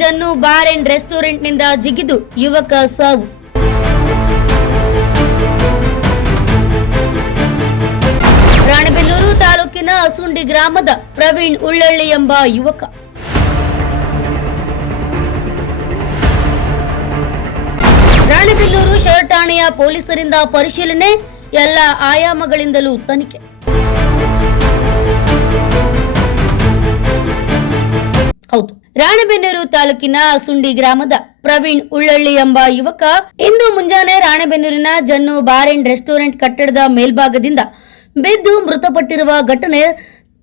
Jannu bar and ರೆಸ್ಟೋರೆಂಟ್ನಿಂದ ಜಿಗಿದು ಯುವಕ ಸಾವು. ರಾಣೆಬೆನ್ನೂರು ತಾಲೂಕಿನ ಅಸುಂಡಿ ಗ್ರಾಮದ ಪ್ರವೀಣ್ ಉಳ್ಳಳ್ಳಿ ಎಂಬ ಯುವಕ ರಾಣೆಬೆನ್ನೂರು ಶಹರ್ ಠಾಣೆಯ ಪೊಲೀಸರಿಂದ ಪರಿಶೀಲನೆ, ಎಲ್ಲ ಆಯಾಮಗಳಿಂದಲೂ ತನಿಖೆ. ಹೌದು, ರಾಣೆಬೆನ್ನೂರು ತಾಲೂಕಿನ ಅಸುಂಡಿ ಗ್ರಾಮದ ಪ್ರವೀಣ್ ಉಳ್ಳಳ್ಳಿ ಎಂಬ ಯುವಕ ಇಂದು ಮುಂಜಾನೆ ರಾಣೆಬೆನ್ನೂರಿನ ಜನ್ನು ಬಾರ್ ಅಂಡ್ ರೆಸ್ಟೋರೆಂಟ್ ಕಟ್ಟಡದ ಮೇಲ್ಭಾಗದಿಂದ ಬಿದ್ದು ಮೃತಪಟ್ಟಿರುವ ಘಟನೆ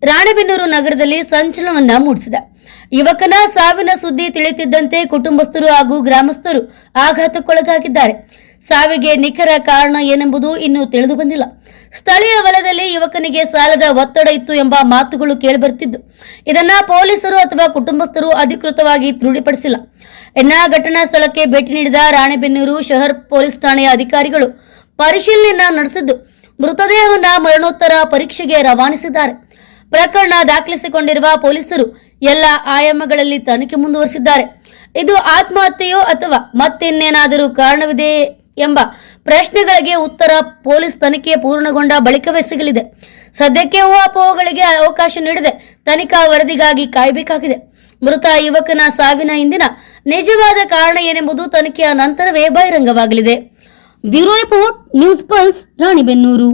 ರಾಣೆಬೆನ್ನೂರು ನಗರದಲ್ಲಿ ಸಂಚಲನವನ್ನ ಮೂಡಿಸಿದೆ. ಯುವಕನ ಸಾವಿನ ಸುದ್ದಿ ತಿಳಿಯುತ್ತಿದ್ದಂತೆ ಕುಟುಂಬಸ್ಥರು ಹಾಗೂ ಗ್ರಾಮಸ್ಥರು ಆಘಾತಕ್ಕೊಳಗಾಗಿದ್ದಾರೆ. ಸಾವಿಗೆ ನಿಖರ ಕಾರಣ ಏನೆಂಬುದು ಇನ್ನೂ ತಿಳಿದು ಬಂದಿಲ್ಲ. ಸ್ಥಳೀಯ ವಲಯದಲ್ಲಿ ಯುವಕನಿಗೆ ಸಾಲದ ಒತ್ತಡ ಇತ್ತು ಎಂಬ ಮಾತುಗಳು ಕೇಳಿಬರುತ್ತಿದ್ದು, ಇದನ್ನ ಪೊಲೀಸರು ಅಥವಾ ಕುಟುಂಬಸ್ಥರು ಅಧಿಕೃತವಾಗಿ ದೃಢಪಡಿಸಿಲ್ಲ. ಇನ್ನ ಘಟನಾ ಸ್ಥಳಕ್ಕೆ ಭೇಟಿ ನೀಡಿದ ರಾಣೆಬೆನ್ನೂರು ಶಹರ್ ಪೊಲೀಸ್ ಠಾಣೆಯ ಅಧಿಕಾರಿಗಳು ಪರಿಶೀಲನೆ ನಡೆಸಿದ್ದು, ಮೃತದೇಹವನ್ನ ಮರಣೋತ್ತರ ಪರೀಕ್ಷೆಗೆ ರವಾನಿಸಿದ್ದಾರೆ. ಪ್ರಕರಣ ದಾಖಲಿಸಿಕೊಂಡಿರುವ ಪೊಲೀಸರು ಎಲ್ಲ ಆಯಾಮಗಳಲ್ಲಿ ತನಿಖೆ ಮುಂದುವರಿಸಿದ್ದಾರೆ. ಇದು ಆತ್ಮಹತ್ಯೆಯೋ ಅಥವಾ ಮತ್ತಿನ್ನೇನಾದರೂ ಕಾರಣವಿದೆಯೇ ಎಂಬ ಪ್ರಶ್ನೆಗಳಿಗೆ ಉತ್ತರ ಪೊಲೀಸ್ ತನಿಖೆ ಪೂರ್ಣಗೊಂಡ ಬಳಿಕವೇ ಸಿಗಲಿದೆ. ಸದ್ಯಕ್ಕೆ ಊಹಾಪೋಹಗಳಿಗೆ ಅವಕಾಶ ನೀಡದೆ ತನಿಖಾ ವರದಿಗಾಗಿ ಕಾಯಬೇಕಾಗಿದೆ. ಮೃತ ಯುವಕನ ಸಾವಿನ ಹಿಂದಿನ ನಿಜವಾದ ಕಾರಣ ಏನೆಂಬುದು ತನಿಖೆಯ ನಂತರವೇ ಬಹಿರಂಗವಾಗಲಿದೆ. Bureau report, news pulse, Ranebennur.